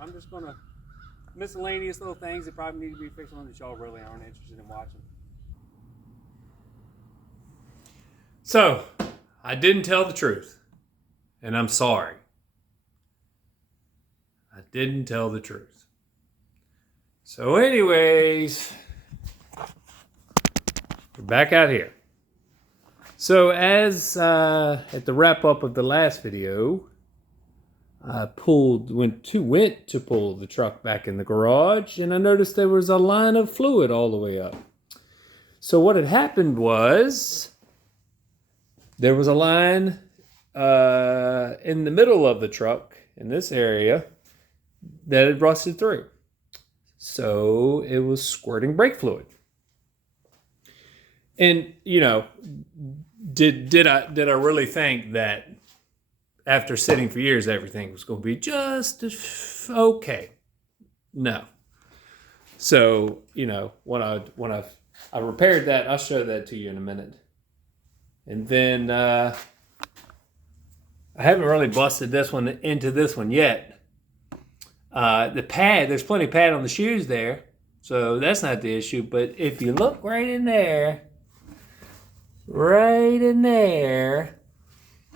I'm just gonna miscellaneous little things that probably need to be fixed on that y'all really aren't interested in watching. So, I didn't tell the truth, and I'm sorry. I didn't tell the truth. So anyways, we're back out here. So as at the wrap up of the last video, I went to pull the truck back in the garage, and I noticed there was a line of fluid all the way up. So what had happened was there was a line in the middle of the truck in this area that had rusted through. So it was squirting brake fluid. And, you know, did I really think that after sitting for years everything was going to be just okay? No. So, you know, when I repaired that, I'll show that to you in a minute. And then I haven't really busted this one into this one yet. The pad, there's plenty of pad on the shoes there, so that's not the issue. But if you look right in there,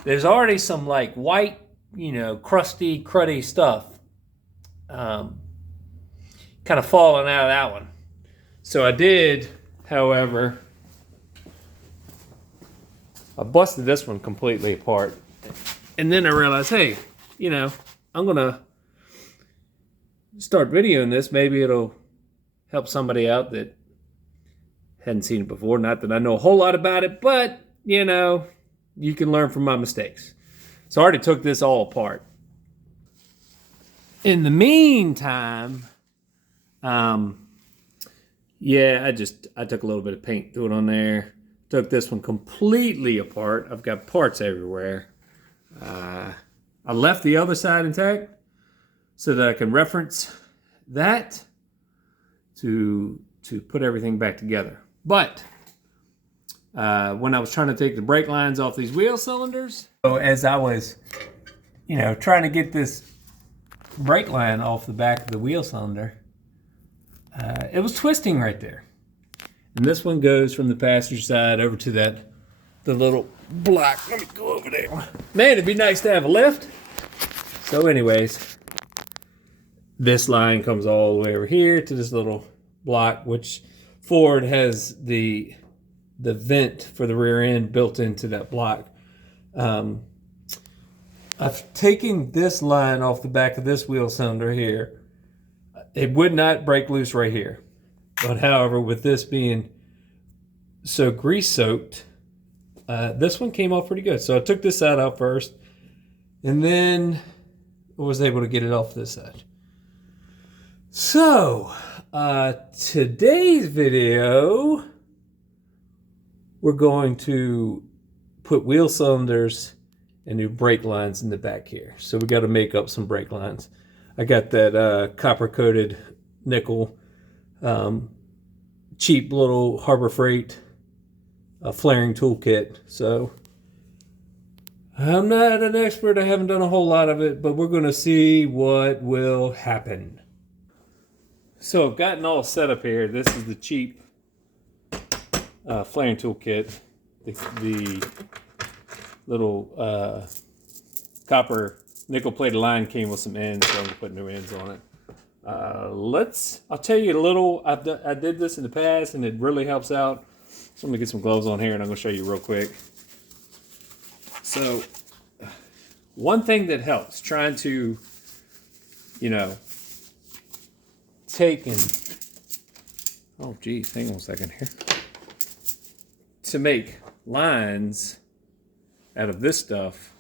there's already some like white, you know, cruddy stuff kind of falling out of that one. So I did, however, I busted this one completely apart. And then I realized, hey, you know, I'm going to start videoing this. Maybe it'll help somebody out that hadn't seen it before. Not that I know a whole lot about it, but, you know, you can learn from my mistakes. So I already took this all apart. In the meantime, yeah, I took a little bit of paint, threw it on there. Took this one completely apart. I've got parts everywhere. I left the other side intact so that I can reference that to put everything back together. But when I was trying to take the brake lines off these wheel cylinders, so as I was, you know, trying to get this brake line off the back of the wheel cylinder, it was twisting right there. And this one goes from the passenger side over to the little block. Let me go over there. Man, it'd be nice to have a lift. So anyways, this line comes all the way over here to this little block, which Ford has the vent for the rear end built into that block. I've taken this line off the back of this wheel cylinder here. It would not break loose right here. But however, with this being so grease soaked, this one came off pretty good. So I took this side out first, and then I was able to get it off this side. So today's video, we're going to put wheel cylinders and new brake lines in the back here. So we got to make up some brake lines. I got that copper coated nickel cheap little Harbor Freight flaring toolkit. So I'm not an expert. I haven't done a whole lot of it, but we're going to see what will happen. So I've gotten all set up here. This is the cheap flaring toolkit. The little copper nickel plated line came with some ends, so I'm going to put new ends on it. I'll tell you a little. I did this in the past and it really helps out. So I'm gonna get some gloves on here and I'm gonna show you real quick. So one thing that helps trying to, you know, take and, oh geez, hang on a second here. To make lines out of this stuff,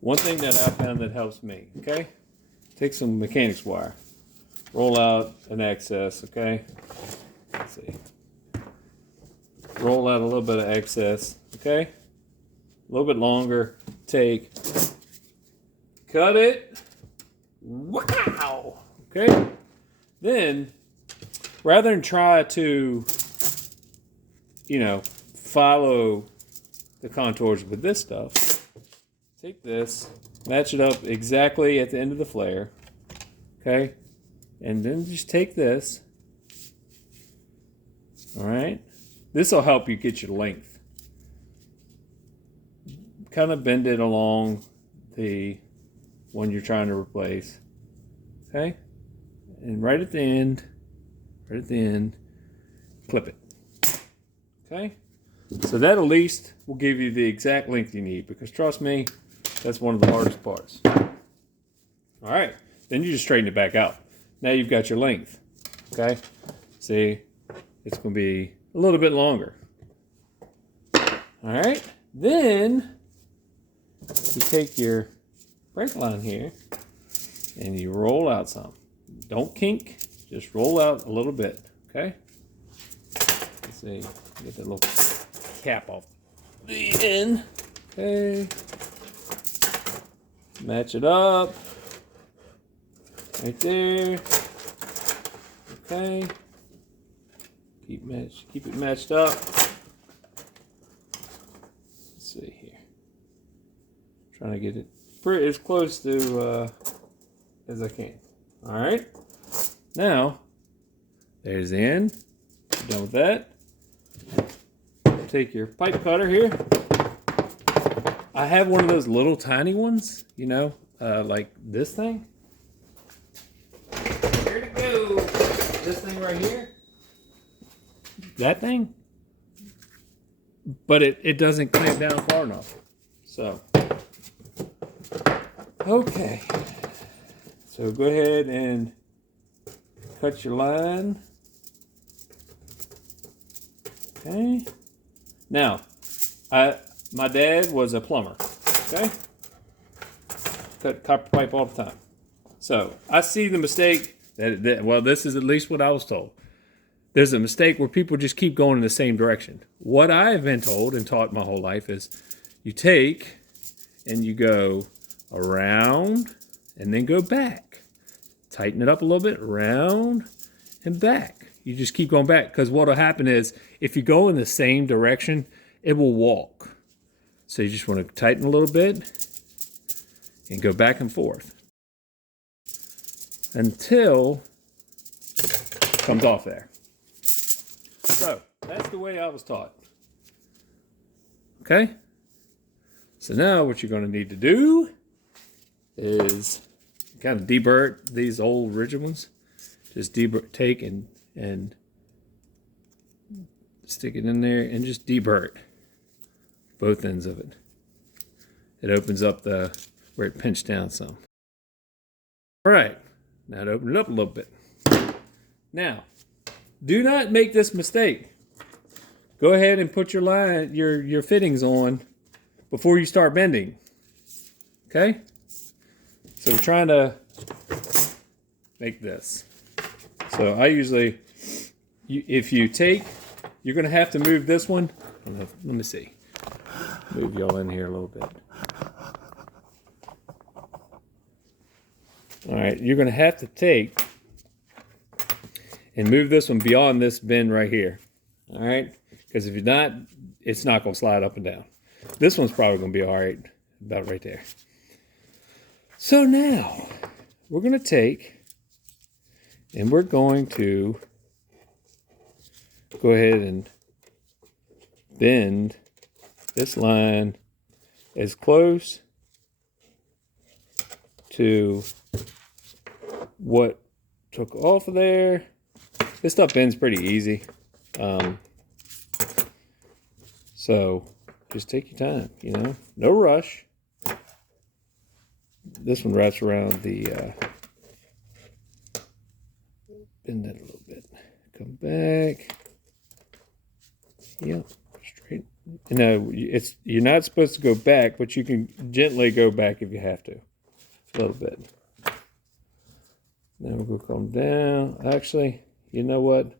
one thing that I found that helps me, okay? Take some mechanics wire. Roll out an excess, okay? Let's see. Roll out a little bit of excess, okay? A little bit longer. Take. Cut it. Wow! Okay? Then, rather than try to, you know, follow the contours with this stuff, take this, match it up exactly at the end of the flare. Okay? And then just take this. All right? This will help you get your length. Kind of bend it along the one you're trying to replace. Okay? And right at the end, clip it. Okay? So that at least will give you the exact length you need, because trust me, that's one of the hardest parts. All right, then you just straighten it back out. Now you've got your length. Okay? See, it's going to be a little bit longer. All right, then you take your brake line here and you roll out some. Don't kink, just roll out a little bit. Okay? Let's see, get that little cap off the end. Okay. Match it up. Right there. Okay. Keep it matched up. Let's see here. Trying to get it pretty as close to as I can. All right. Now, there's the end. Done with that. Take your pipe cutter here. I have one of those little tiny ones, you know, like this thing. Here to go. This thing right here. That thing. But it doesn't clamp down far enough. So, okay. So go ahead and cut your line. Okay. Now, my dad was a plumber. Okay. Cut copper pipe all the time. So I see the mistake well, this is at least what I was told. There's a mistake where people just keep going in the same direction. What I have been told and taught my whole life is you take and you go around and then go back. Tighten it up a little bit, around and back. You just keep going back, because what will happen is if you go in the same direction, it will walk. So you just want to tighten a little bit and go back and forth until it comes off there. So that's the way I was taught. Okay? So now what you're going to need to do is kind of deburr these old rigid ones. Just take and stick it in there and just deburr it. Both ends of it. It opens up where it pinched down some. All right, now to open it up a little bit. Now, do not make this mistake. Go ahead and put your fittings on before you start bending. Okay? So we're trying to make this. So I usually, if you take, you're going to have to move this one. Let me see. Move y'all in here a little bit. All right, you're going to have to take and move this one beyond this bend right here. All right, because if you're not, it's not going to slide up and down. This one's probably going to be all right, about right there. So now we're going to take and we're going to go ahead and bend this line as close to what took off of there. This stuff bends pretty easy. So just take your time, you know, no rush. This one wraps around the, bend that a little bit. Come back. Yep, straight. No, you're not supposed to go back, but you can gently go back if you have to. A little bit. Then we'll go come down. Actually, you know what?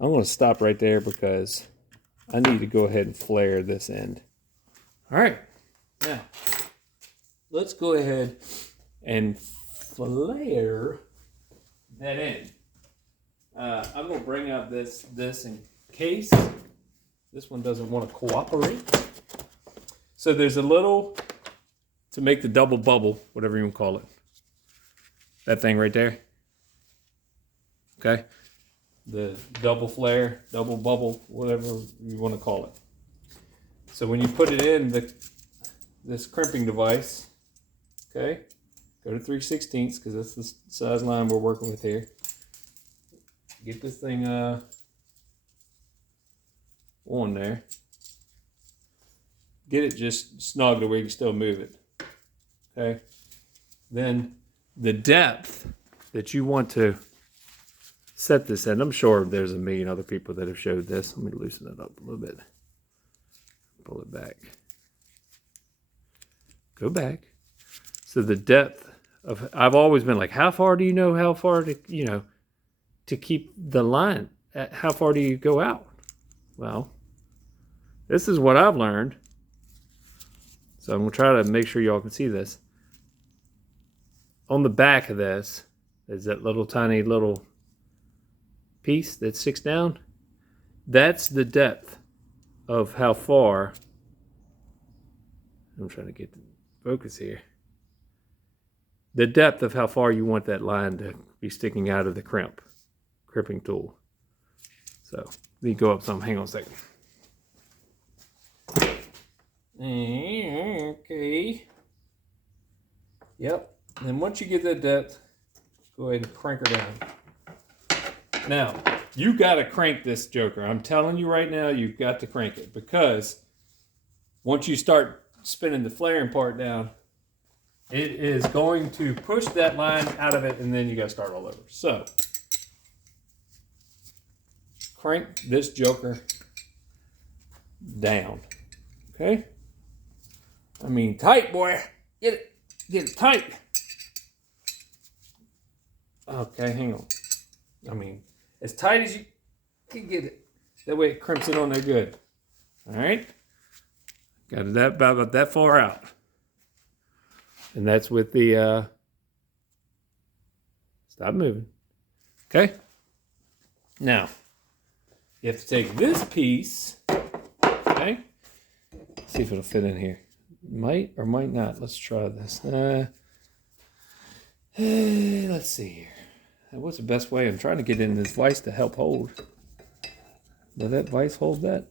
I'm going to stop right there because I need to go ahead and flare this end. All right. Now, let's go ahead and flare that end. I'm going to bring out this in case this one doesn't want to cooperate. So there's a little to make the double bubble, whatever you want to call it. That thing right there. Okay. The double flare, double bubble, whatever you want to call it. So when you put it in this crimping device, okay, go to 3/16 because that's the size line we're working with here. Get this thing on there. Get it just snug to where you can still move it. Okay. Then the depth that you want to set this in. I'm sure there's a million other people that have showed this. Let me loosen it up a little bit. Pull it back. Go back. So the depth of, I've always been like, how far do you know how far to, to keep the line? How far do you go out? Well, this is what I've learned. So I'm going to try to make sure y'all can see this. On the back of this is that tiny little piece that sticks down. That's the depth of how far. I'm trying to get the focus here. The depth of how far you want that line to be sticking out of the crimping tool. So let me go up some. Hang on a second. Okay. Yep. And once you get that depth, go ahead and crank her down. Now, you got to crank this joker. I'm telling you right now, you've got to crank it, because once you start spinning the flaring part down, it is going to push that line out of it, and then you got to start all over. So, crank this joker down. Okay? I mean, tight, boy. Get it tight. Okay, hang on. I mean, as tight as you can get it. That way it crimps it on there good. All right? Got it about that far out. And that's with the, stop moving. Okay? Now, you have to take this piece, okay? See if it'll fit in here. Might or might not. Let's try this. Let's see here. What's the best way? I'm trying to get in this vise to help hold. Does that vise hold that?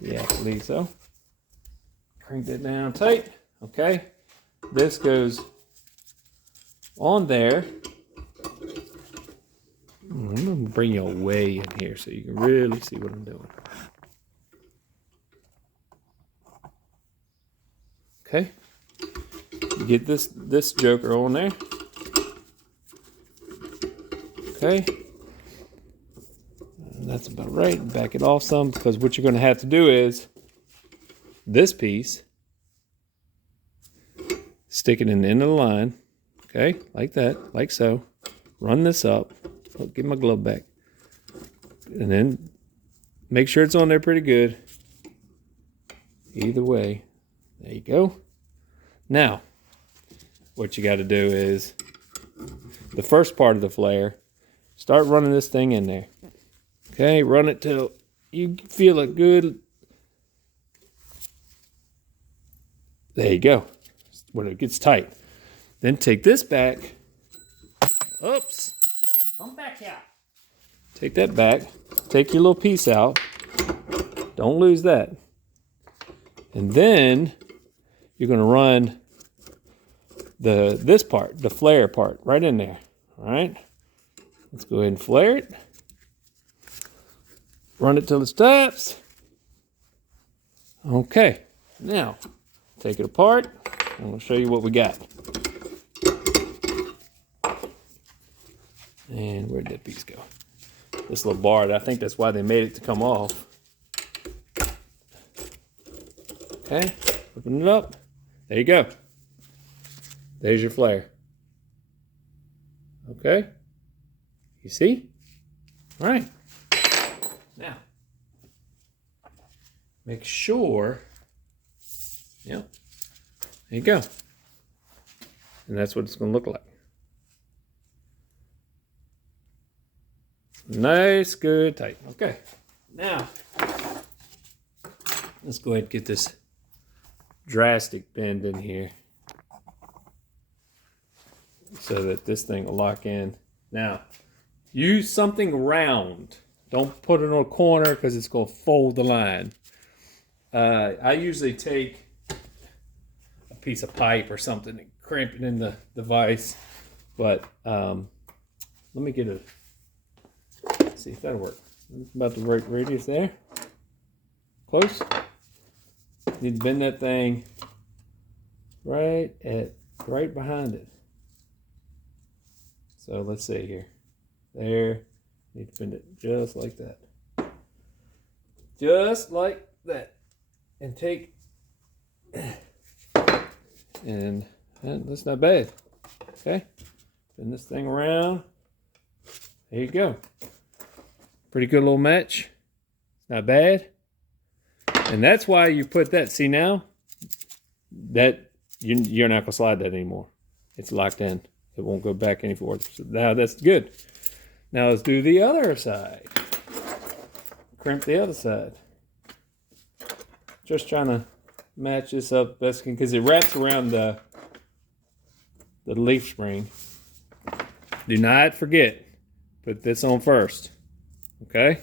Yeah, I believe so. Crank that down tight. Okay. This goes on there. I'm going to bring you way in here so you can really see what I'm doing. Okay. You get this joker on there. Okay. And that's about right. Back it off some, because what you're going to have to do is this piece, stick it in the end of the line. Okay, like that, like so. Run this up. Oh, get my glove back. And then make sure it's on there pretty good. Either way. There you go. Now, what you got to do is the first part of the flare, start running this thing in there. Okay, run it till you feel it good. There you go. When it gets tight. Then take this back. Oops. Come back here. Take that back. Take your little piece out. Don't lose that. And then you're going to run this part, the flare part, right in there. All right. Let's go ahead and flare it. Run it till it stops. Okay. Now, take it apart. I'm going to show you what we got. And where'd that piece go? This little bar, I think that's why they made it to come off. Okay, open it up. There you go. There's your flare. Okay, you see? All right. Now, make sure, yep, there you go. And that's what it's going to look like. Nice, good, tight. Okay, now let's go ahead and get this drastic bend in here. so that this thing will lock in. Now, use something round. Don't put it on a corner because it's going to fold the line. I usually take a piece of pipe or something and crimp it in the vise. But let me get a, see if that'll work. About the right radius there. Close. Need to bend that thing right behind it. So let's see here. There. Need to bend it just like that. Just like that. And take, and that's not bad. Okay. Bend this thing around. There you go. Pretty good little match. Not bad. And that's why you put that. See now? That you're not gonna slide that anymore. It's locked in. It won't go back any further. So now that's good. Now let's do the other side. Crimp the other side. Just trying to match this up best because it wraps around the leaf spring. Do not forget, put this on first. Okay?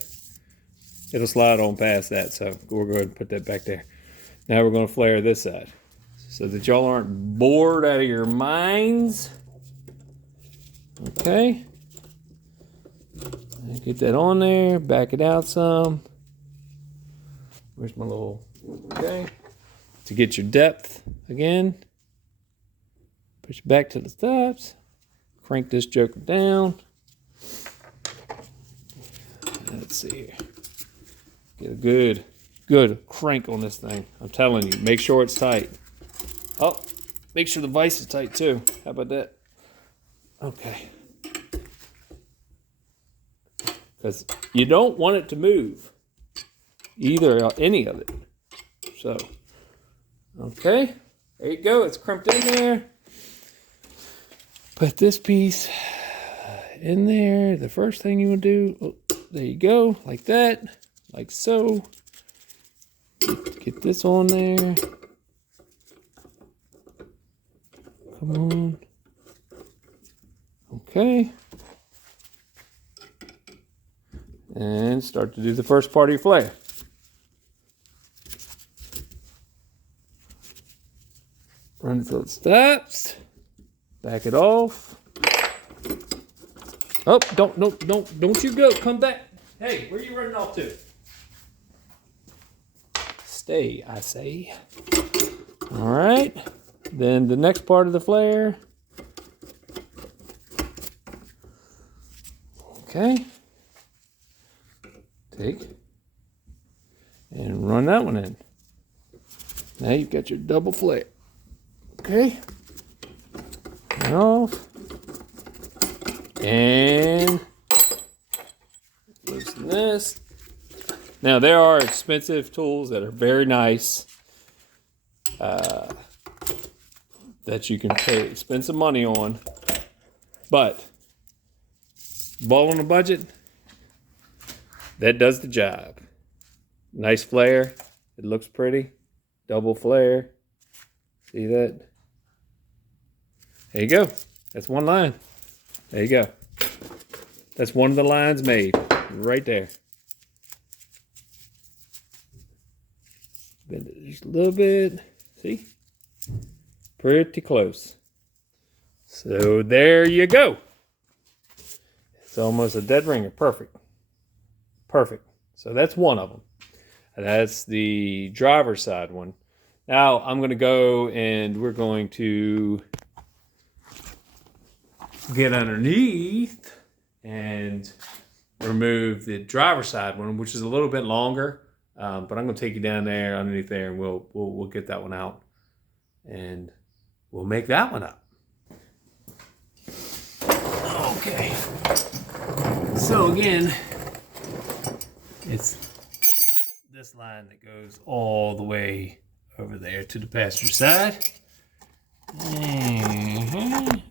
It'll slide on past that, so we're going to put that back there. Now we're going to flare this side so that y'all aren't bored out of your minds. Okay? Get that on there, back it out some. Where's my little, okay. To get your depth again. Push it back to the stops. Crank this joker down. Let's see here. Get a good crank on this thing. I'm telling you, make sure it's tight. Oh, make sure the vise is tight too. How about that? Okay. Because you don't want it to move. Any of it. So, okay. There you go. It's crimped in there. Put this piece in there. The first thing you want to do, oh, there you go, like that, like so. Get this on there. Come on. Okay. And start to do the first part of your flare. Run it till it stops. Back it off. Oh, don't you go. Come back. Hey, where are you running off to? Stay, I say. All right. Then the next part of the flare. Okay. Take and run that one in. Now you've got your double flare. Okay. And off. And loosen this. Now there are expensive tools that are very nice that you can spend some money on, but ball on a budget, that does the job. Nice flare. It looks pretty. Double flare. See that? There you go. That's one line. There you go. That's one of the lines made right there. Bend it just a little bit. See? Pretty close. So there you go. It's almost a dead ringer. Perfect. Perfect. So that's one of them. And that's the driver's side one. Now I'm going to go and we're going to get underneath and remove the driver's side one, which is a little bit longer. But I'm going to take you down there underneath there and we'll get that one out and we'll make that one up. Okay. So again, it's this line that goes all the way over there to the passenger side.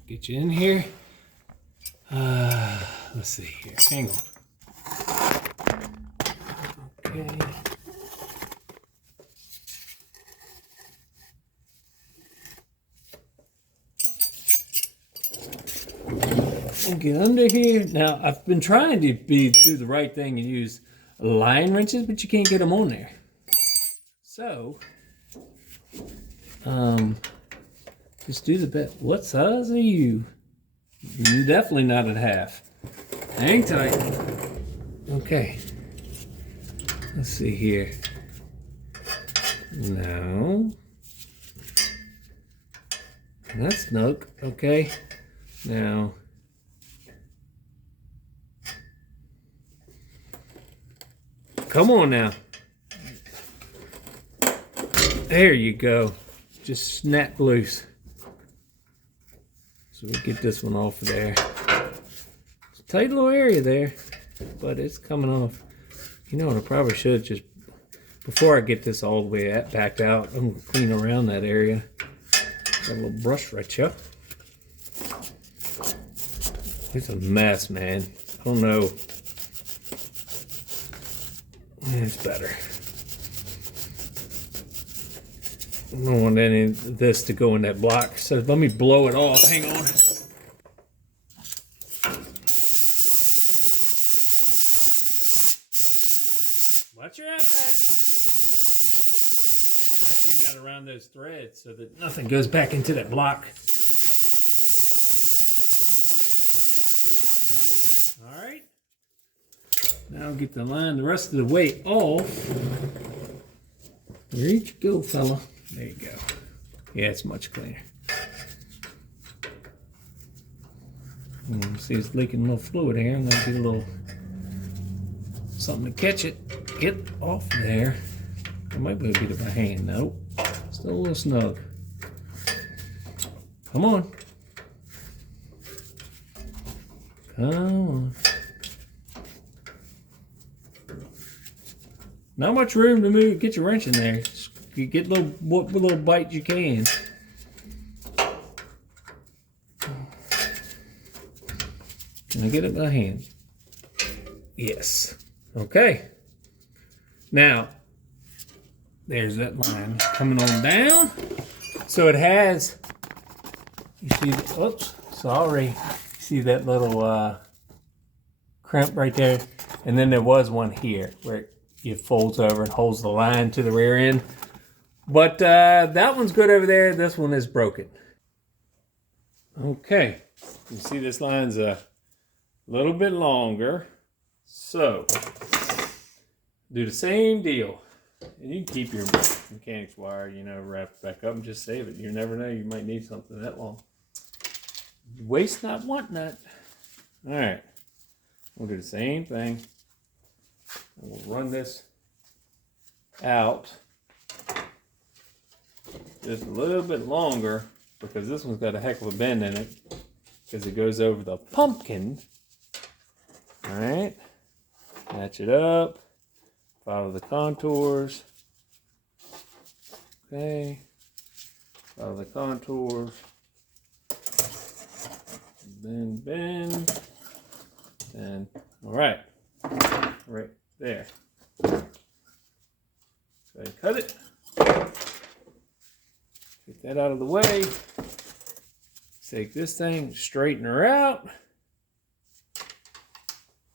Get you in here. Let's see here. Hang on. Okay. and get under here. Now, I've been trying to do the right thing and use line wrenches, but you can't get them on there. So, just do the best. What size are you? You're definitely not at half. Hang tight. Okay. Let's see here. No. That's snug. Okay. Now. Come on now. There you go. Just snap loose. So we get this one off of there. It's a tight little area there, but it's coming off. You know what, I probably should just, before I get this all the way back out, I'm gonna clean around that area. Got a little brush right here. It's a mess, man. I don't know. It's better. I don't want any of this to go in that block, so let me blow it off. Hang on. Watch your eyes. Trying to clean out around those threads so that nothing goes back into that block. All right. Now I'll get the line the rest of the way off. There you go, fella. There you go. Yeah, it's much cleaner. See, it's leaking a little fluid here. I'm going to do a little something to catch it. Get off there. I might be able to get it by hand. Nope. Still a little snug. Come on. Come on. Not much room to move. Get your wrench in there. You get what little bite you can. Can I get it by hand? Yes. Okay. Now, there's that line coming on down. So it has, you see, oops, sorry. You see that little crimp right there? And then there was one here where it folds over and holds the line to the rear end. But that one's good over there. This one is broken. Okay. You see this line's a little bit longer. So, do the same deal. And you can keep your mechanics wire, you know, wrapped back up and just save it. You never know, you might need something that long. Waste not, want not. All right. We'll do the same thing. And we'll run this out just a little bit longer because this one's got a heck of a bend in it because it goes over the pumpkin. All right, match it up, follow the contours. Okay, follow the contours. Bend, and all right, right there. Go ahead and cut it. Get that out of the way. Take this thing, straighten her out.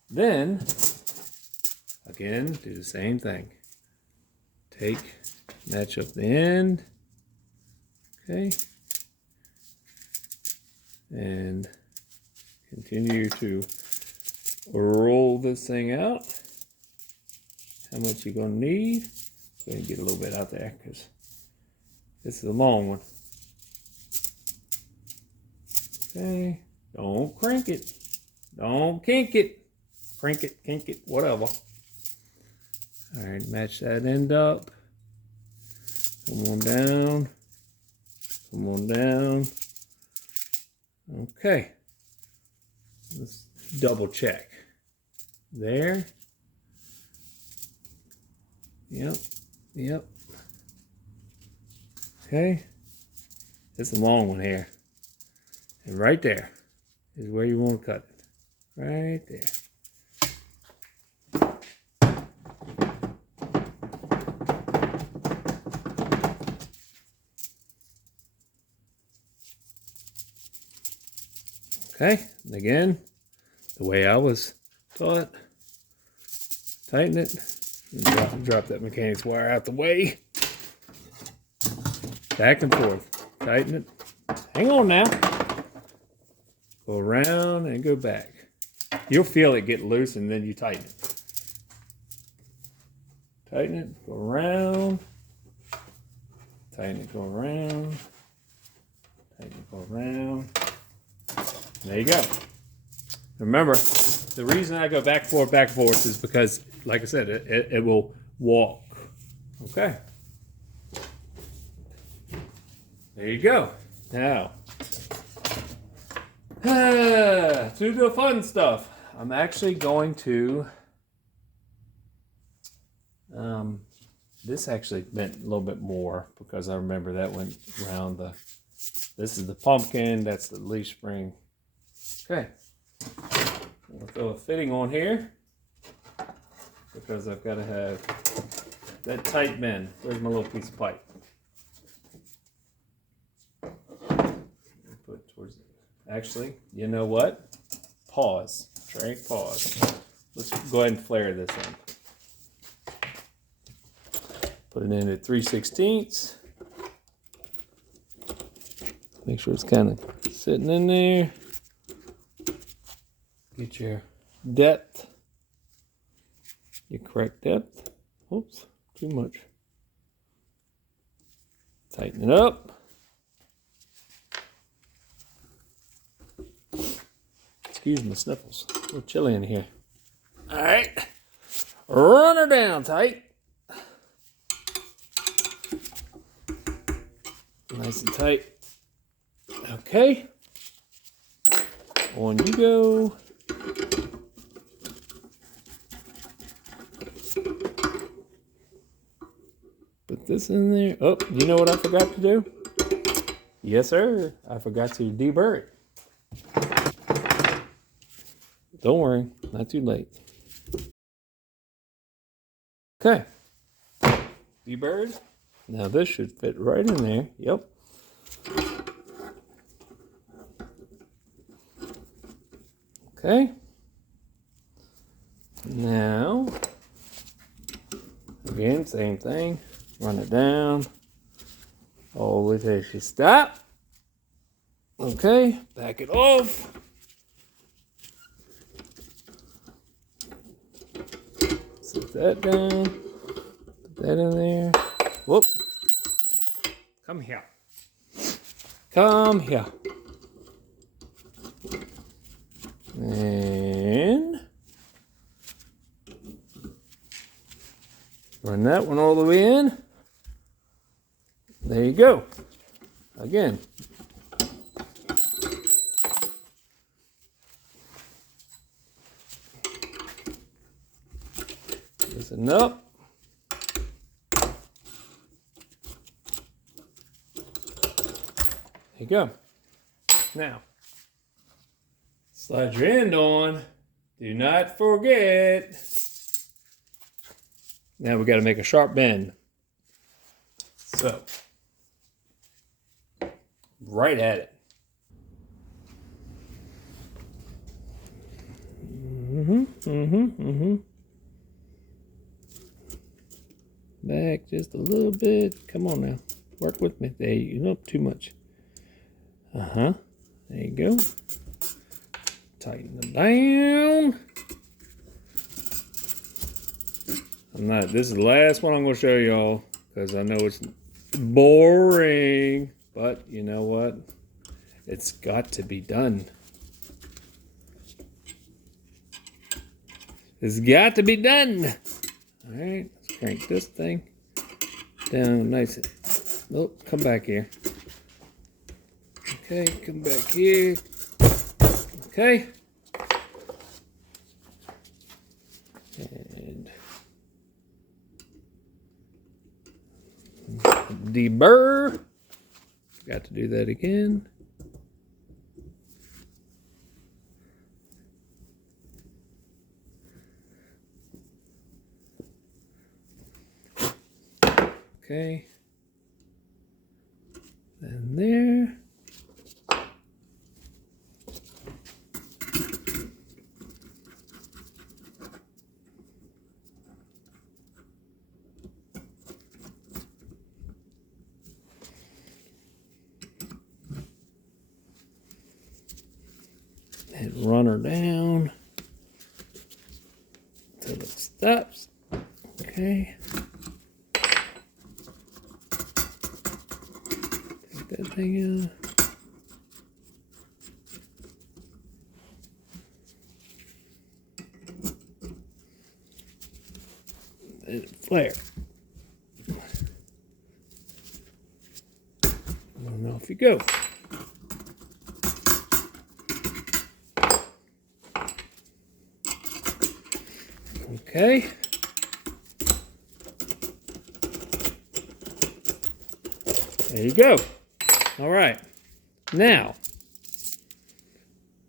Then, again, do the same thing. Match up the end. Okay. And continue to roll this thing out. How much you're going to need. Go ahead and get a little bit out there because this is a long one. Okay. Don't crank it. Don't kink it. Crank it, kink it, whatever. All right, match that end up. Come on down. Come on down. Okay. Let's double check. There. Yep. Yep. Okay. It's a long one here. And right there is where you want to cut it. Right there. Okay, and again, the way I was taught, tighten it, and drop that mechanics wire out the way. Back and forth, tighten it. Hang on now. Go around and go back. You'll feel it get loose and then you tighten it. Tighten it, go around. Tighten it, go around. Tighten it, go around. There you go. Remember, the reason I go back and forth is because, like I said, it will walk. Okay. There you go. Now, to the fun stuff. I'm actually going to, this actually meant a little bit more because I remember that went around this is the pumpkin, that's the leaf spring. Okay. I'll throw a fitting on here because I've got to have that tight bend. Where's my little piece of pipe? Put it towards it. Actually, you know what? Pause. Trey, pause. Let's go ahead and flare this in. Put it in at 3/16. Make sure it's kind of sitting in there. Get your depth, your correct depth. Oops, too much. Tighten it up. Excuse my sniffles. A little chilly in here. All right. Run her down tight. Nice and tight. Okay. On you go. Put this in there. Oh, you know what I forgot to do? Yes, sir. I forgot to deburr it. Don't worry, not too late. Okay. Deburred. Now this should fit right in there. Yep. Okay. Now, again, same thing. Run it down. All the way till she stop. Okay, back it off. Set that down. Put that in there. Whoop. Come here. Come here. And run that one all the way in. There you go. Again. Listen up. There you go. Now, slide your end on. Do not forget. Now we got to make a sharp bend. So, right at it. Back just a little bit. Come on now. Work with me. There you go. Too much. There you go. Tighten them down. This is the last one I'm going to show y'all because I know it's boring, but you know what? It's got to be done. It's got to be done. All right, let's crank this thing down nice. Oh, come back here. Okay, come back here. Okay. And deburr. Got to do that again. Okay. And there. and run her down till it stops. Okay. Take that thing out. And flare. And off you go. Okay. There you go. All right. Now,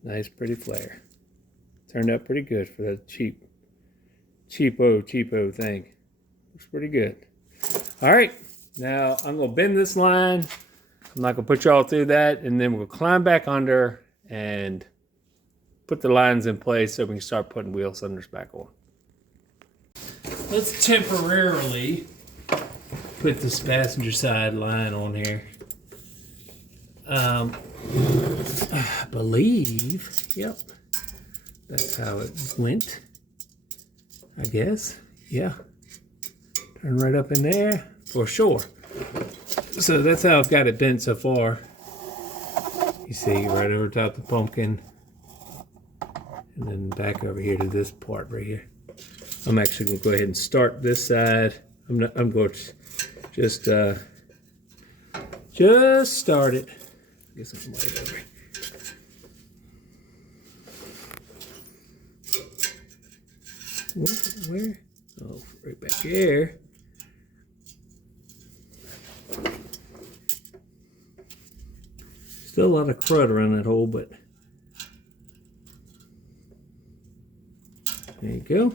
nice pretty flare. Turned out pretty good for that cheapo thing. Looks pretty good. All right. Now I'm going to bend this line. I'm not going to put y'all through that. And then we'll climb back under and put the lines in place so we can start putting wheel cylinders back on. Let's temporarily put this passenger side line on here. I believe, yep, that's how it went, I guess. Yeah, turn right up in there for sure. So that's how I've got it bent so far. You see right over top the pumpkin, and then back over here to this part right here. I'm actually going to go ahead and start this side. I'm going to just start it. I guess I'm way over. Where? Oh, right back here. Still a lot of crud around that hole, but there you go.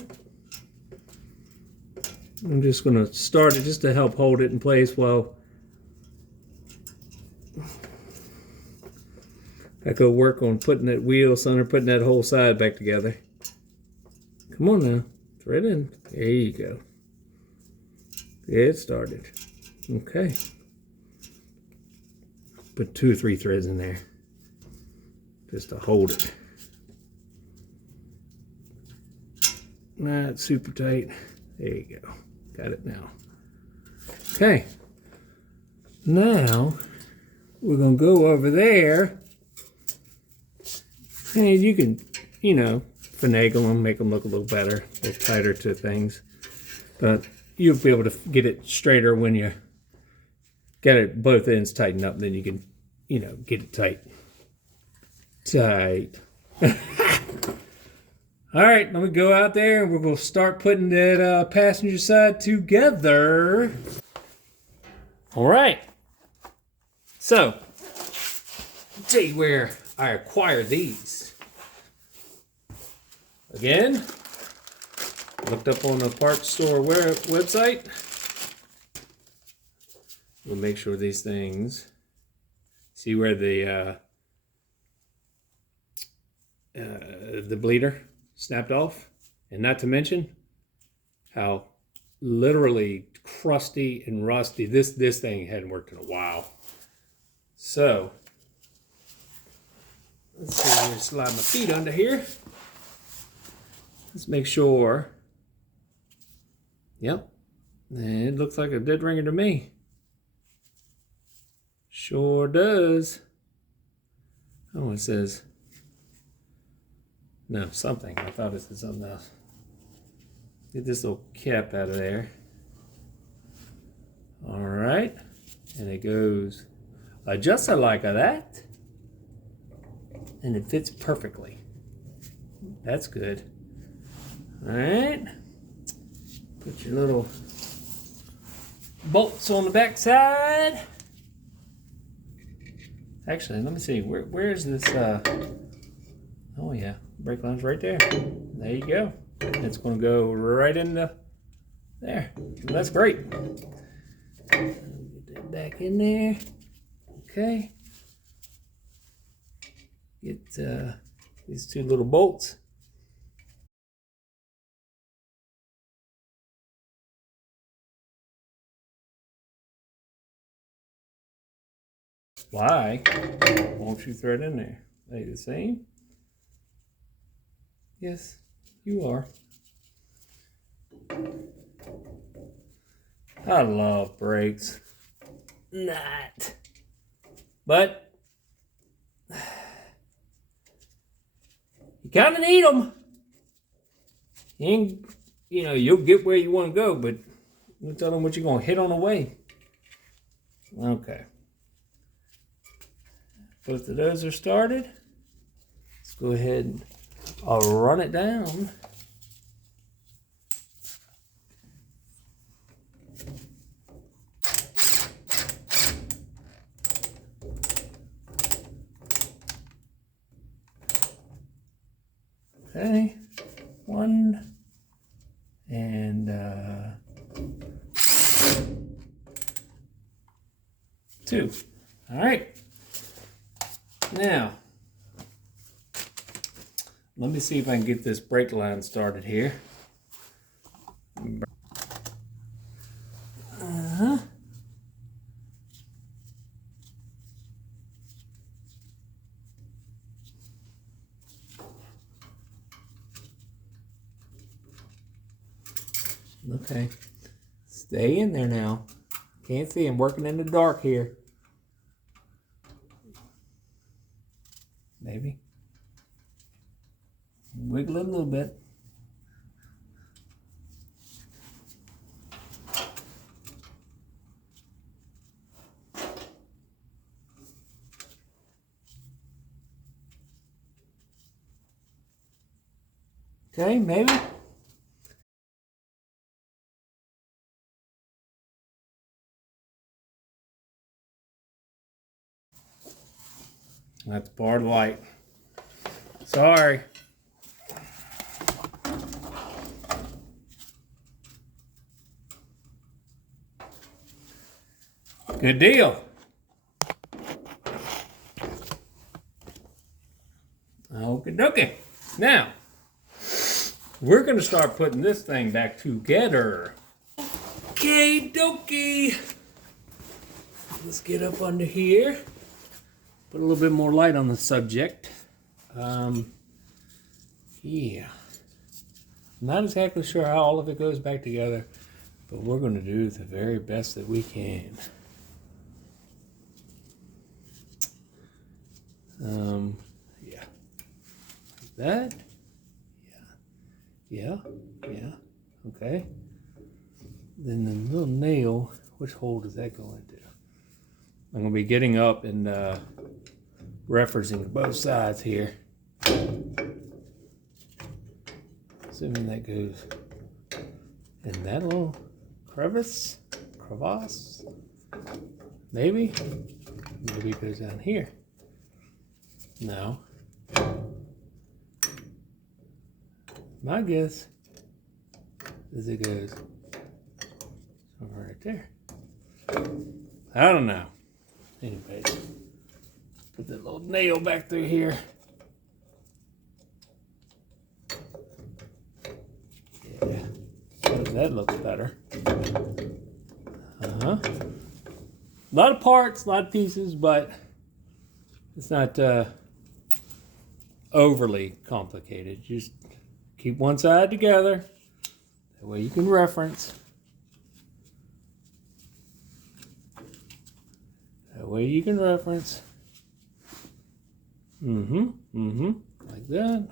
I'm just going to start it just to help hold it in place while I go work on putting that wheel cylinder, putting that whole side back together. Come on now, thread in. There you go. Get started. Okay. Put 2 or 3 threads in there just to hold it. Not super tight. There you go. Got it now. Okay. Now we're going to go over there, and you can, you know, finagle them, make them look a little better, a little tighter to things. But you'll be able to get it straighter when you get it both ends tightened up. Then you can, you know, get it tight. Tight. All right, let me go out there and we're going to start putting that passenger side together. All right. So, I'll tell you where I acquired these. Again, looked up on the parts store website. We'll make sure these things, see where the bleeder snapped off, and not to mention how literally crusty and rusty this thing hadn't worked in a while. So let's see, I'm gonna slide my feet under here. Let's make sure. Yep, and it looks like a dead ringer to me. Sure does. Oh, it says no, something. I thought it said something else. Get this little cap out of there. All right. And it goes just like that. And it fits perfectly. That's good. All right. Put your little bolts on the back side. Actually, let me see. Where is this? Oh, yeah. Brake line's right there. There you go. It's going to go right into there. That's great. Get that back in there. Okay. Get these 2 little bolts. Why won't you thread in there? Are they the same? Yes, you are. I love brakes. Not. But you kind of need them. You ain't, you'll get where you want to go, but you tell them what you're going to hit on the way. Okay. Both of those are started. Let's go ahead and run it down. Okay, 1 and 2. All right. Now, let me see if I can get this brake line started here. Okay, stay in there now. Can't see, I'm working in the dark here. Maybe. Wiggle it a little bit. Okay, maybe. That's part of the light. Sorry. Good deal. Okie dokie. Now, we're going to start putting this thing back together. Okie dokie. Let's get up under here. Put a little bit more light on the subject. Yeah. Not exactly sure how all of it goes back together, but we're going to do the very best that we can. Yeah. Like that. Yeah. Okay. Then the little nail, which hole does that go into? I'm going to be getting up and referencing both sides here. Assuming that goes in that little crevasse, maybe it goes down here. No. My guess is it goes somewhere right there. I don't know. Anyways, put that little nail back through here. Yeah, that looks better. A lot of parts, a lot of pieces, but it's not overly complicated. Just keep one side together. That way you can reference. Like that.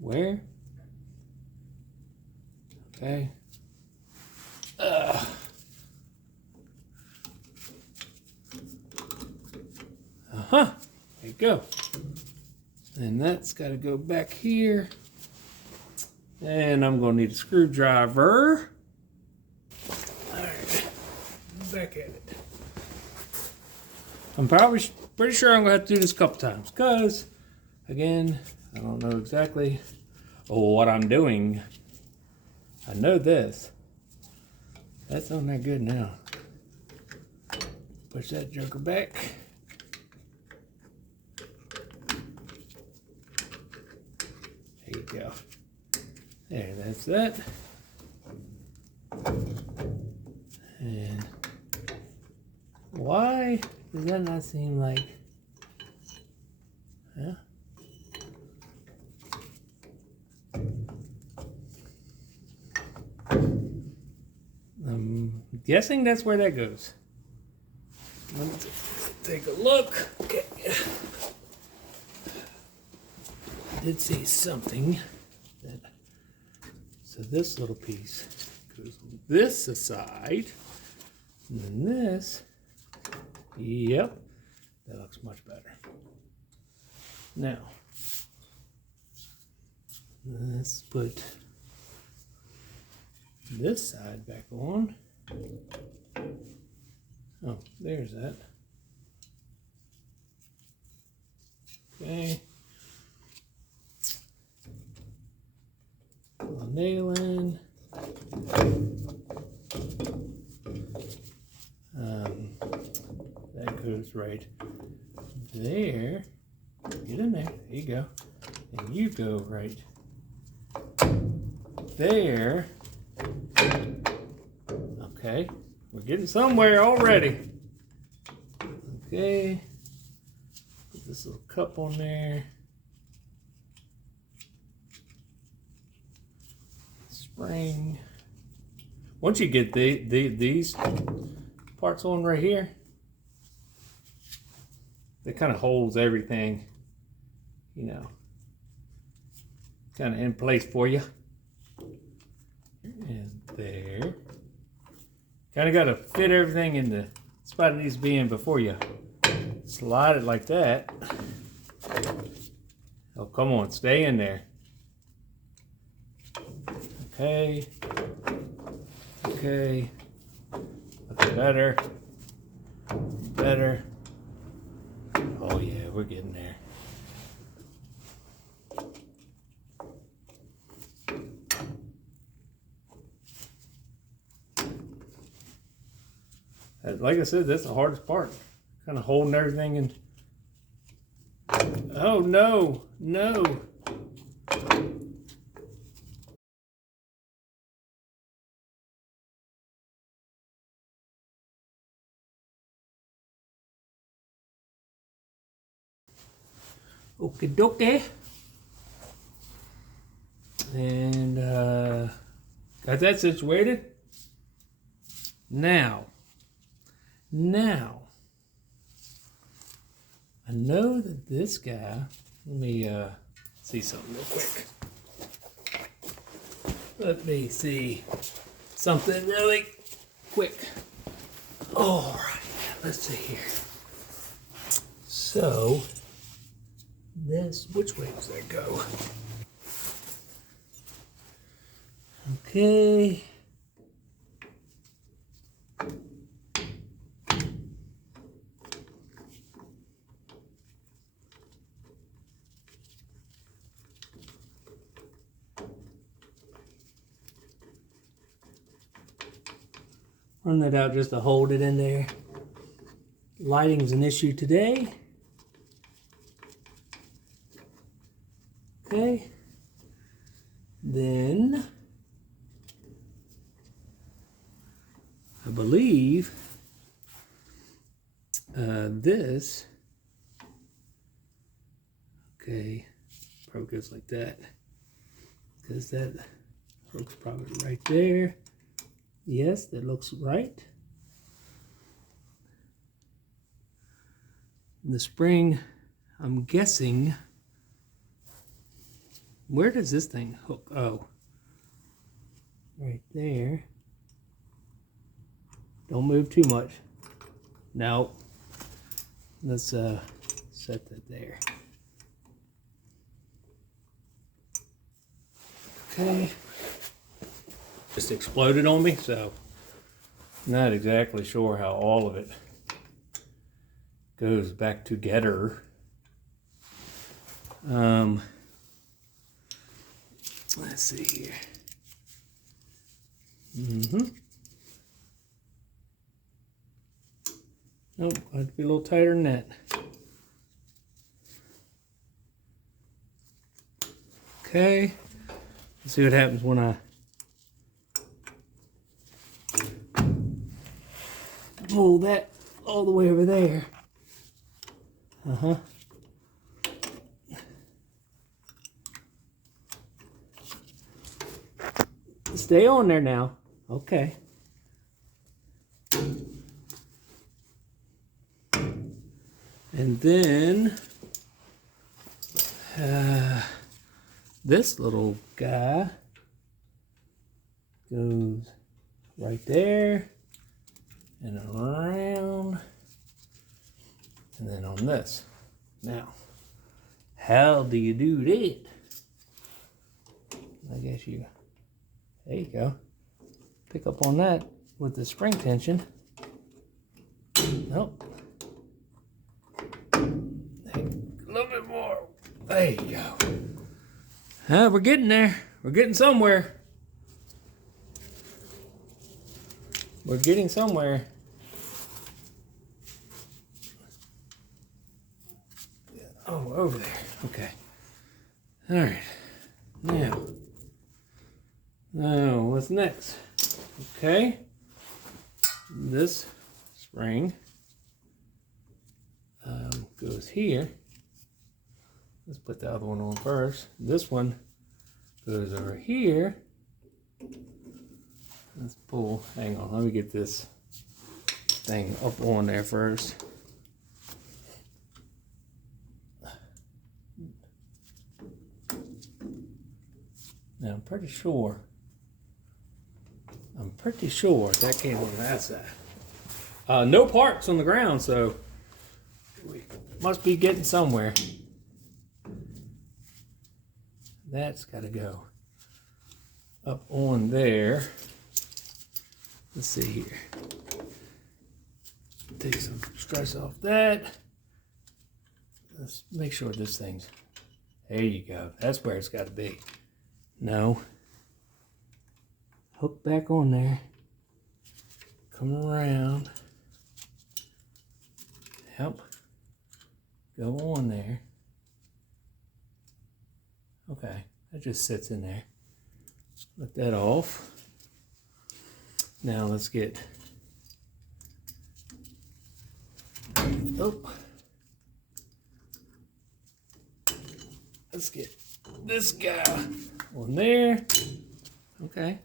Where? Okay. There you go. And that's got to go back here. And I'm going to need a screwdriver. All right. Back at it. I'm probably pretty sure I'm going to have to do this a couple times because, again, I don't know exactly what I'm doing. I know this. That's not that good now. Push that joker back. There you go. There, that's that. And why does that not seem like Yeah. I'm guessing that's where that goes. Let's take a look. Okay. I did see something that, so this little piece goes on this side, and then this, yep, that looks much better. Now, let's put this side back on. Oh, there's that. Okay. Put a nail in. That goes right there. Get in there. There you go. And you go right there. Okay. We're getting somewhere already. Okay. Put this little cup on there. Spring. Once you get these parts on right here, that kind of holds everything, you know, kind of in place for you. And there. Kind of got to fit everything in the spot it needs to be in before you slide it like that. Oh, come on, stay in there. Okay. Okay. That's better. Better. Oh yeah, we're getting there. Like I said, that's the hardest part. Kind of holding everything in. Oh no, no. Okie dokie. And got that situated. Now, I know that this guy, let me see something real quick. Let me see something really quick. All right, let's see here. So, this, which way does that go? Okay. Run that out just to hold it in there. Lighting's an issue today. Okay. Then I believe this, okay, probably goes like that, because that hook's probably right there. Yes, that looks right. The spring, I'm guessing, where does this thing hook? Oh, right there. Don't move too much. No. Let's set that there. Okay. Just exploded on me, so not exactly sure how all of it goes back together. Let's see here. Nope, I have to be a little tighter than that. Okay, let's see what happens when I pull that all the way over there. stay on there now. Okay. And then this little guy goes right there and around, and then on this. Now, how do you do that? I guess there you go. Pick up on that with the spring tension. Nope. A little bit more. There you go. We're getting there. We're getting somewhere. We're getting somewhere. Oh, over there. Okay. All right. Now, what's next? Okay. This spring goes here. Let's put the other one on first. This one goes over here. Let's pull. Hang on. Let me get this thing up on there first. Now, I'm pretty sure that came on that side. No parts on the ground, so we must be getting somewhere. That's got to go up on there. Let's see here. Take some stress off that. Let's make sure this thing's... There you go. That's where it's got to be. No. Hook back on there. Come around. Help. Go on there. Okay. That just sits in there. Let that off. Now let's get... Oh. Let's get this guy on there. Okay.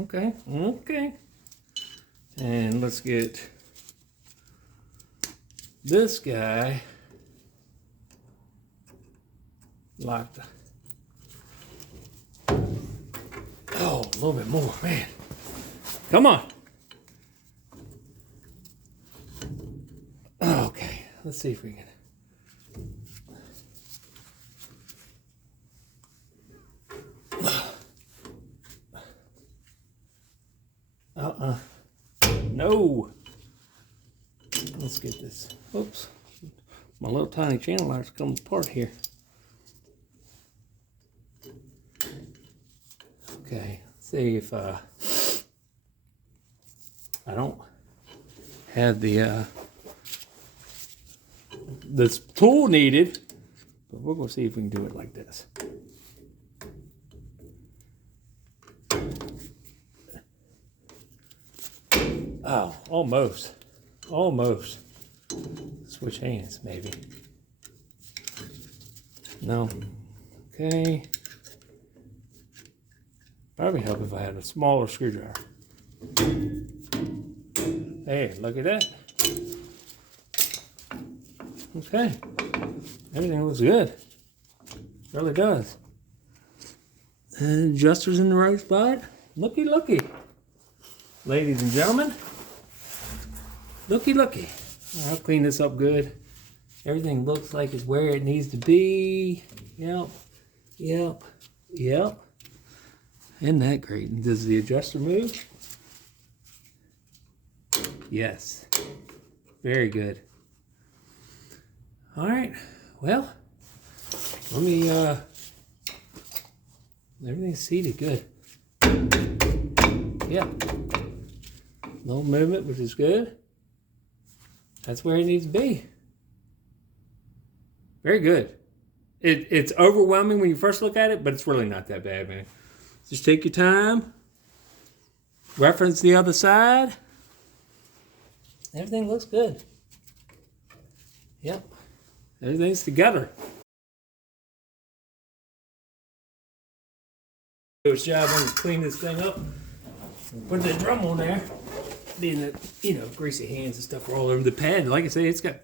Okay. Okay. And let's get this guy locked. Oh, a little bit more, man. Come on. Okay, let's see if we can. No. Let's get this. Oops. My little tiny channel lights come apart here. Okay. Let's see if I don't have the this tool needed, but we're gonna see if we can do it like this. Oh, almost. Almost. Switch hands, maybe. No. Okay. Probably help if I had a smaller screwdriver. Hey, look at that. Okay. Everything looks good. Really does. And adjuster's in the right spot. Looky, looky. Ladies and gentlemen. Looky, looky. I'll clean this up good. Everything looks like it's where it needs to be. Yep. Yep. Yep. Isn't that great? Does the adjuster move? Yes. Very good. All right. Well, let me, everything's seated good. Yep. No movement, which is good. That's where it needs to be. Very good. It's overwhelming when you first look at it, but it's really not that bad, man. Just take your time. Reference the other side. Everything looks good. Yep. Everything's together. Do a job on clean this thing up. Put the drum on there. Being that, you know, greasy hands and stuff are all over the pad. Like I say, it's got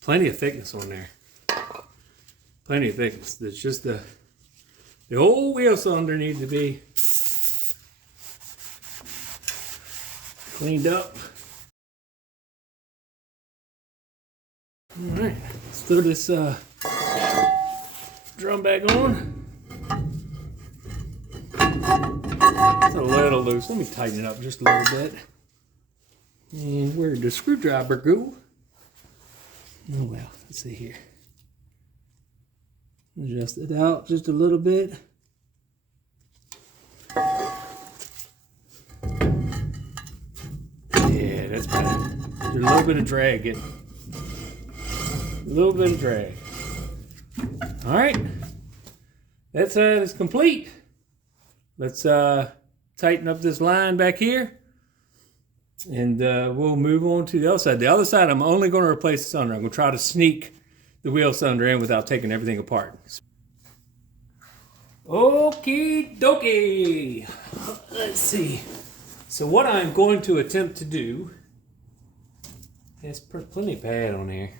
plenty of thickness on there. Plenty of thickness. There's just the old wheel cylinder needs to be cleaned up. All right, let's throw this drum back on. It's a little loose. Let me tighten it up just a little bit. And where did the screwdriver go? Oh well, let's see here. Adjust it out just a little bit. Yeah, that's better. There's a little bit of drag in. A little bit of drag. All right, that's complete. Let's tighten up this line back here, and we'll move on to the other side. The other side, I'm only going to replace the cylinder. I'm going to try to sneak the wheel cylinder in without taking everything apart. Okie dokie. Let's see. So what I'm going to attempt to do, there's plenty of pad on here,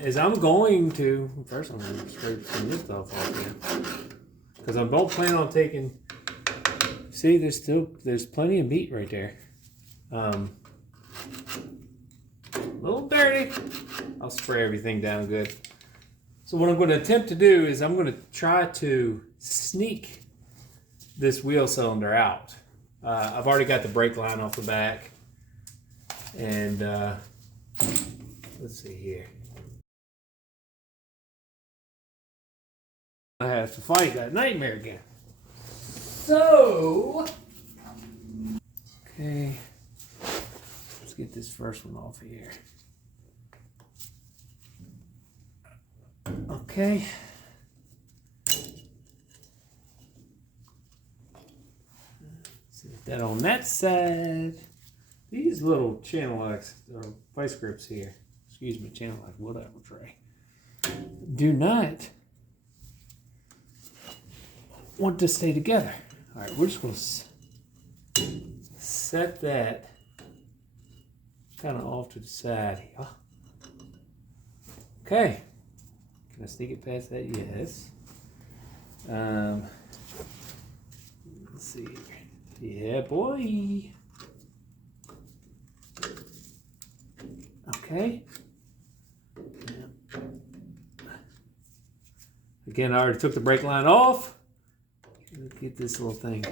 is I'm going to, first I'm going to scrape some of this stuff off here. Because I don't plan on taking, see there's plenty of meat right there. A little dirty. I'll spray everything down good. So what I'm going to attempt to do is I'm going to try to sneak this wheel cylinder out. I've already got the brake line off the back. And let's see here. I have to fight that nightmare again. So, okay, let's get this first one off here. Okay. Set that on that side. These little channel locks or vice grips here, excuse me, channel lock, whatever tray, do not want to stay together. All right, we're just going to set that kind of off to the side here. Okay. Can I sneak it past that? Yes. Let's see. Yeah, boy. Okay. Again, I already took the brake line off. Get this little thing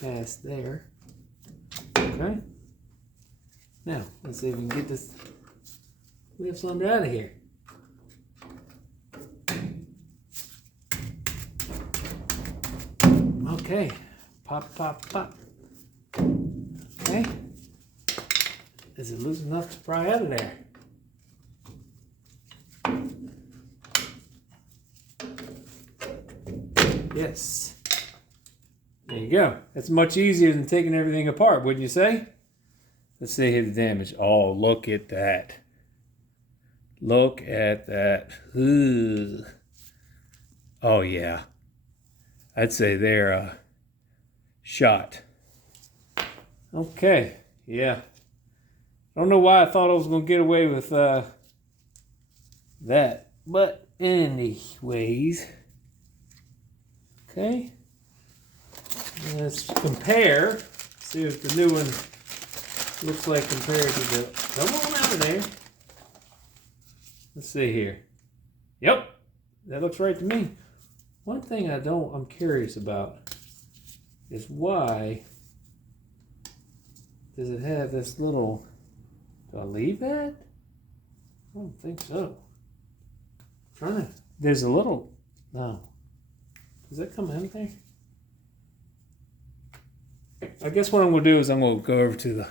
past there. Okay. Now, let's see if we can get this wheel cylinder out of here. Okay. Pop, pop, pop. Okay. Is it loose enough to pry out of there? Yes. There you go. That's much easier than taking everything apart, wouldn't you say? Let's see here the damage. Oh, look at that. Look at that. Ugh. Oh, yeah. I'd say they're shot. Okay. Yeah. I don't know why I thought I was going to get away with that. But anyways. Okay. Let's compare. See what the new one looks like compared to the... Come on out of there. Let's see here. Yep. That looks right to me. One thing I'm curious about is why does it have this little... Do I leave that? I don't think so. I'm trying to... There's a little... No. Does that come out of there? I guess what I'm going to do is I'm going to go over to the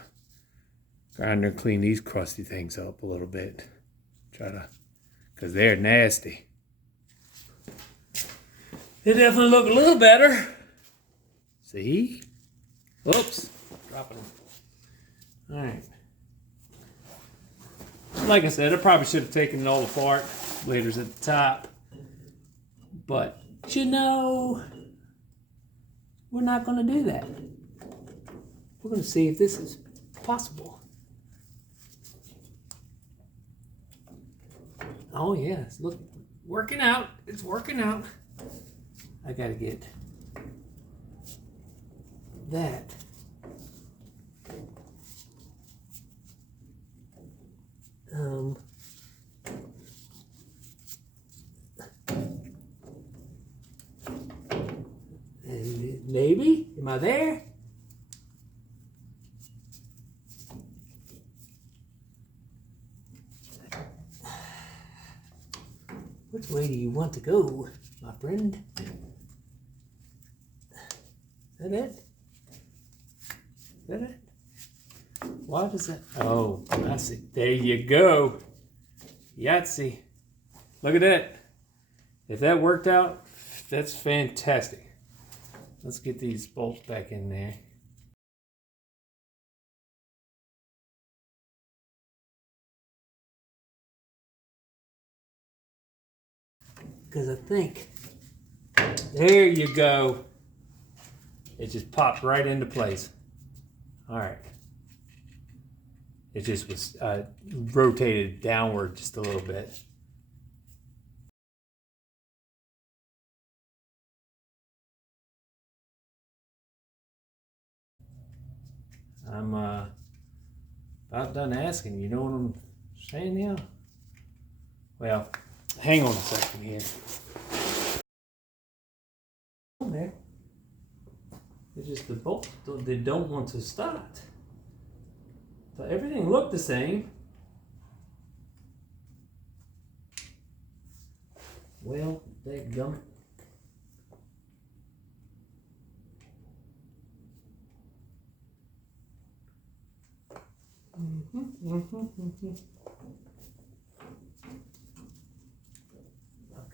grinder and clean these crusty things up a little bit. Try to... Because they're nasty. They definitely look a little better. See? Whoops. Dropping them. Alright. Like I said, I probably should have taken it all apart. Later's at the top. But, you know, We're not going to do that. We're going to see if this is possible. Oh yes, look, working out. It's working out. I got to get that. And maybe, am I there? Which way do you want to go, my friend? Is that it? Is that it? Why does that? Oh, I see. There you go. Yahtzee. Look at that. If that worked out, that's fantastic. Let's get these bolts back in there. Because I think, there you go. It just popped right into place. All right. It just was rotated downward just a little bit. I'm about done asking. You know what I'm saying now? Well, hang on a second here. There. It's just the bolts, they don't want to start. So everything looked the same. Well, dadgummit.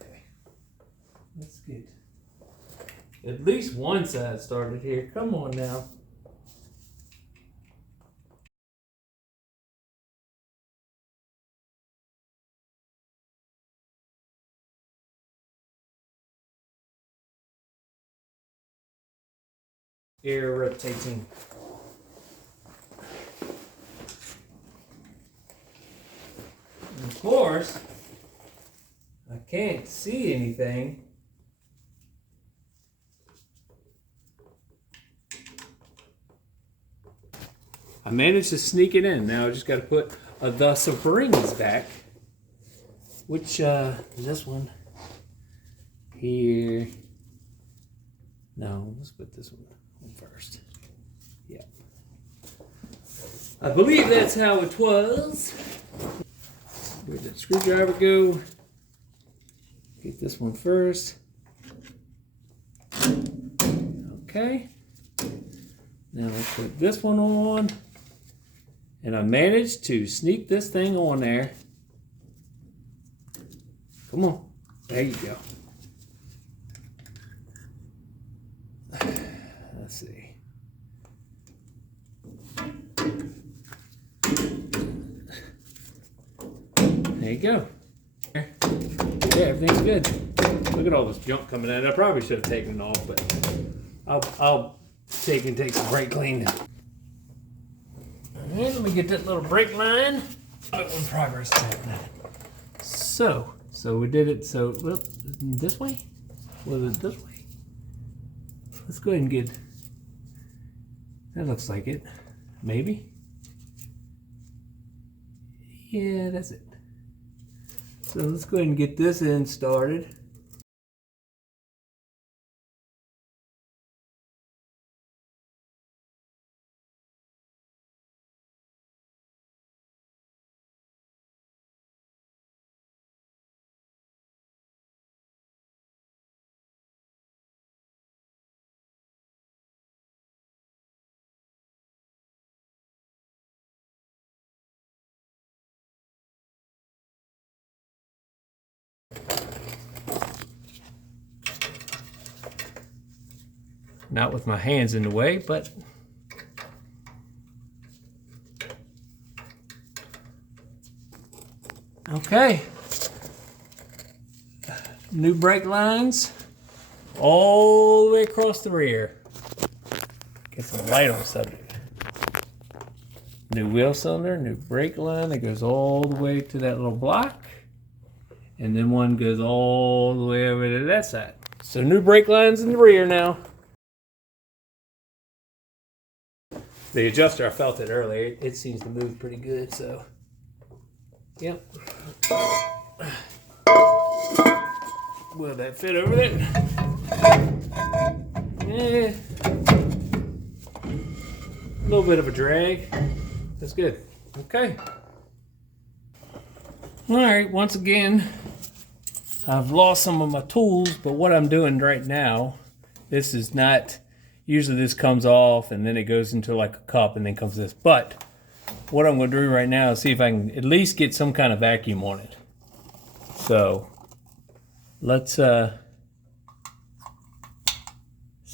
Okay. Let's get at least one side started here. Come on now. Air rotating. And of course, I can't see anything. I managed to sneak it in. Now I just got to put the springs back. Which, this one here. No, let's put this one first. Yeah. I believe that's how it was. Where'd that screwdriver go? Get this one first. Okay. Now let's put this one on. And I managed to sneak this thing on there. Come on. There you go. Let's see. There you go. Yeah, everything's good. Look at all this junk coming out. I probably should have taken it off, but I'll take some brake cleaning. Alright, let me get that little brake line. Oh, in progress. So we did it. So well, this way? Was it this way? Let's go ahead and get. That looks like it. Maybe. Yeah, that's it. So let's go ahead and get this end started. Not with my hands in the way, but okay. New brake lines all the way across the rear. light on subject. New wheel cylinder, new brake line that goes all the way to that little block. And then one goes all the way over to that side. So new brake lines in the rear now. The adjuster, I felt it earlier. It seems to move pretty good, so. Yep. Will that fit over there? Yeah. A little bit of a drag. That's good. Okay. All right, once again, I've lost some of my tools, but what I'm doing right now, this is not, usually this comes off and then it goes into like a cup and then comes this. But what I'm going to do right now is see if I can at least get some kind of vacuum on it. So let's see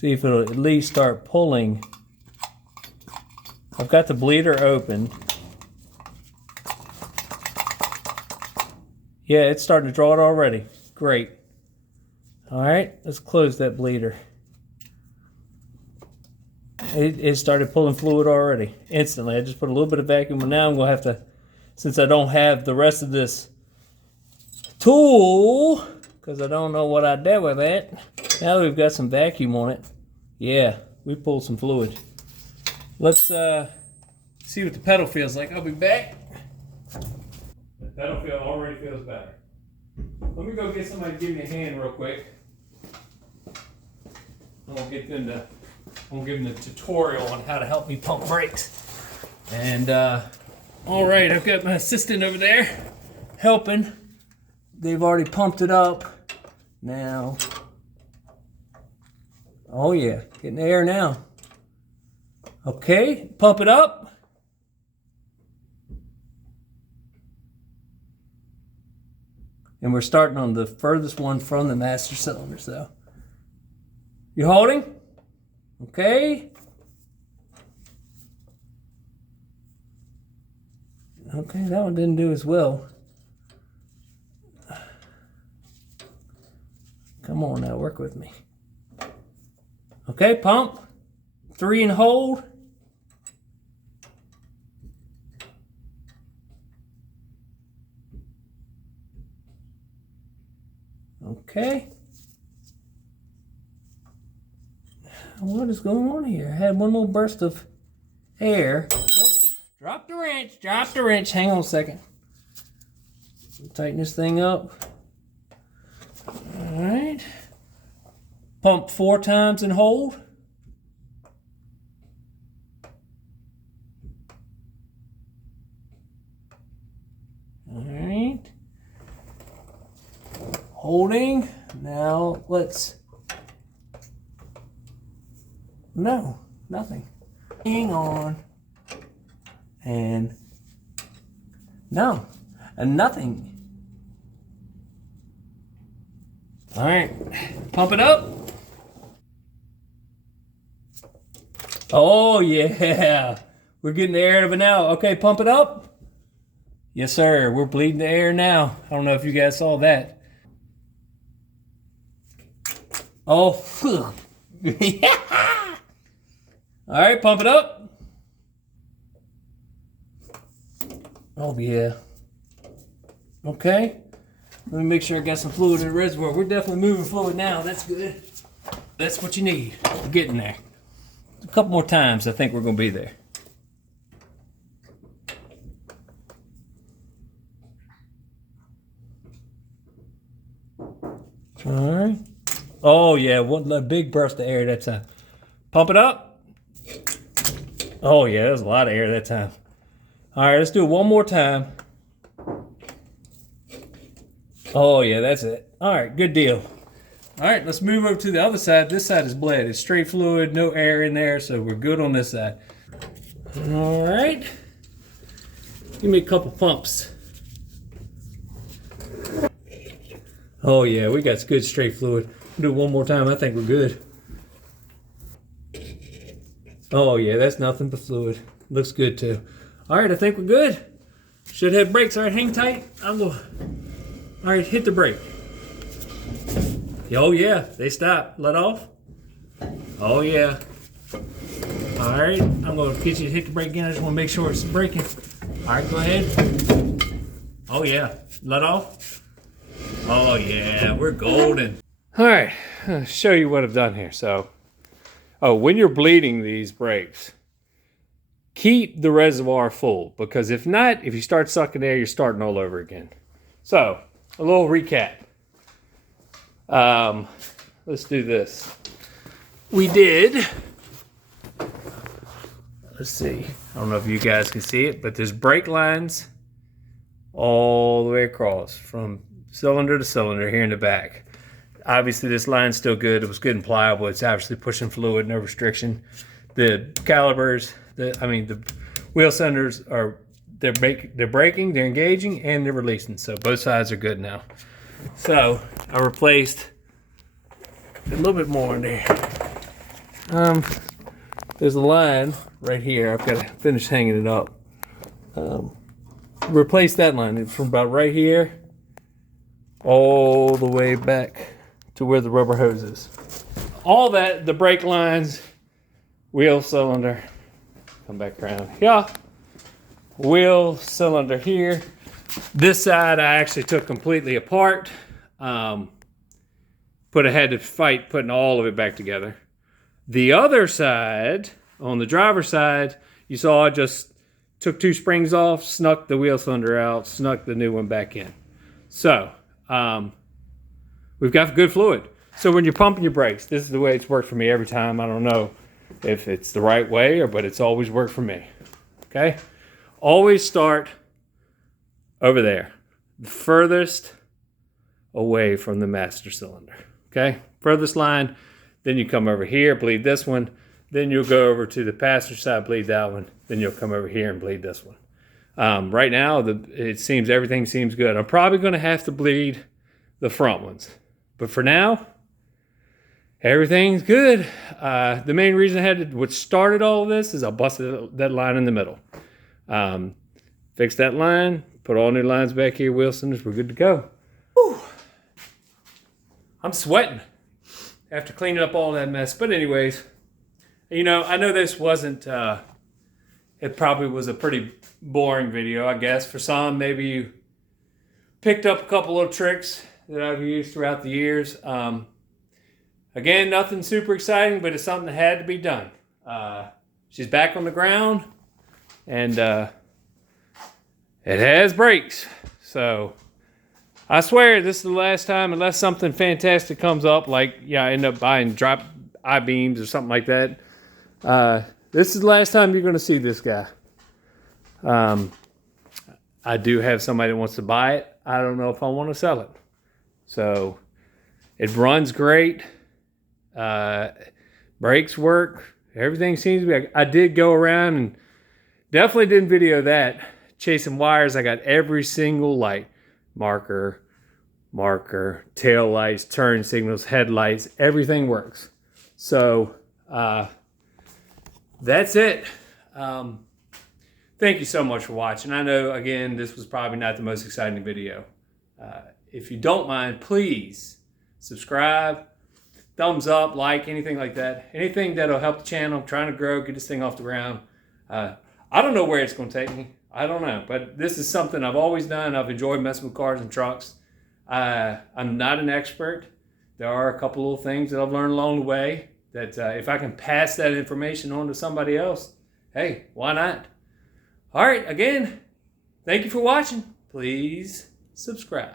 if it'll at least start pulling. I've got the bleeder open. Yeah, it's starting to draw it already. Great. All right, let's close that bleeder. It started pulling fluid already, instantly. I just put a little bit of vacuum, and now I'm gonna have to, since I don't have the rest of this tool, because I don't know what I did with it, now that we've got some vacuum on it, yeah, we pulled some fluid. Let's see what the pedal feels like. I'll be back. The pedal already feels better. Let me go get somebody to give me a hand real quick. I'm gonna give them the tutorial on how to help me pump brakes. And all right, I've got my assistant over there helping. They've already pumped it up. Now, oh yeah, getting the air now. Okay, pump it up. And we're starting on the furthest one from the master cylinder, so. You holding? Okay. Okay, that one didn't do as well. Come on now, work with me. Okay, pump. 3 and hold. Okay. What is going on here? I had one little burst of air. Oops. Drop the wrench. Drop the wrench. Hang on a second. Tighten this thing up. All right. Pump 4 times and hold. All right. Holding. Now let's. No, nothing. Hang on. And no, and nothing. All right, pump it up. Oh yeah, we're getting the air out of it now. Okay, pump it up. Yes, sir, we're bleeding the air now. I don't know if you guys saw that. Oh, yeah. All right, pump it up. Oh, yeah. Okay. Let me make sure I got some fluid in the reservoir. We're definitely moving fluid now. That's good. That's what you need. We're getting there. A couple more times, I think we're going to be there. All right. Oh, yeah. A big burst of air that time. Pump it up. Oh yeah, there's a lot of air that time. All right, let's do it one more time. Oh yeah, that's it. All right, good deal. All right, let's move over to the other side. This side is bled. It's straight fluid, no air in there, so we're good on this side. All right. Give me a couple pumps. Oh yeah, we got good straight fluid. Do it one more time. I think we're good. Oh yeah, that's nothing but fluid. Looks good too. All right, I think we're good. Should have brakes. All right, hang tight. I'm going. All right, hit the brake. Oh yeah, they stopped. Let off. Oh yeah. All right, I'm gonna get you to hit the brake again. I just wanna make sure it's braking. All right, go ahead. Oh yeah, let off. Oh yeah, we're golden. All right, I'll show you what I've done here. So, when you're bleeding these brakes, keep the reservoir full, because if not, if you start sucking air, you're starting all over again. So, a little recap. Let's do this. We did, let's see, I don't know if you guys can see it, but there's brake lines all the way across from cylinder to cylinder here in the back. Obviously this line's still good. It was good and pliable. It's obviously pushing fluid, no restriction. The calipers, the wheel cylinders are, they're braking, they're engaging, and they're releasing. So both sides are good now. So I replaced a little bit more in there. There's a line right here. I've got to finish hanging it up. Replace that line from about right here all the way back to where the rubber hose is. All that, the brake lines, wheel cylinder, come back around. Yeah, wheel cylinder here. This side I actually took completely apart. Had to fight putting all of it back together. The other side, on the driver's side, you saw I just took 2 springs off, snuck the wheel cylinder out, snuck the new one back in. So, we've got good fluid. So when you're pumping your brakes, this is the way it's worked for me every time. I don't know if it's the right way, but it's always worked for me. Okay? Always start over there, the furthest away from the master cylinder. Okay? Furthest line, then you come over here, bleed this one, then you'll go over to the passenger side, bleed that one, then you'll come over here and bleed this one. Right now, everything seems good. I'm probably going to have to bleed the front ones, but for now, everything's good. The main reason what started all of this is I busted that line in the middle. Fixed that line, put all new lines back here, wheel cylinders, we're good to go. Whew. I'm sweating after cleaning up all that mess. But anyways, I know this wasn't, it probably was a pretty boring video, I guess. For some, maybe you picked up a couple of tricks that I've used throughout the years. Again, nothing super exciting, but it's something that had to be done. She's back on the ground, and it has brakes. So I swear this is the last time, unless something fantastic comes up, like I end up buying drop I-beams or something like that. This is the last time you're going to see this guy. I do have somebody that wants to buy it. I don't know if I want to sell it. So it runs great. Brakes work. Everything seems to be. I did go around and definitely didn't video that. Chasing wires. I got every single light. Marker, tail lights, turn signals, headlights. Everything works. So that's it. Thank you so much for watching. I know, again, this was probably not the most exciting video. If you don't mind, please subscribe, thumbs up, like, anything like that. Anything that'll help the channel. I'm trying to grow, get this thing off the ground. I don't know where it's going to take me. I don't know. But this is something I've always done. I've enjoyed messing with cars and trucks. I'm not an expert. There are a couple little things that I've learned along the way that if I can pass that information on to somebody else, hey, why not? All right, again, thank you for watching. Please subscribe.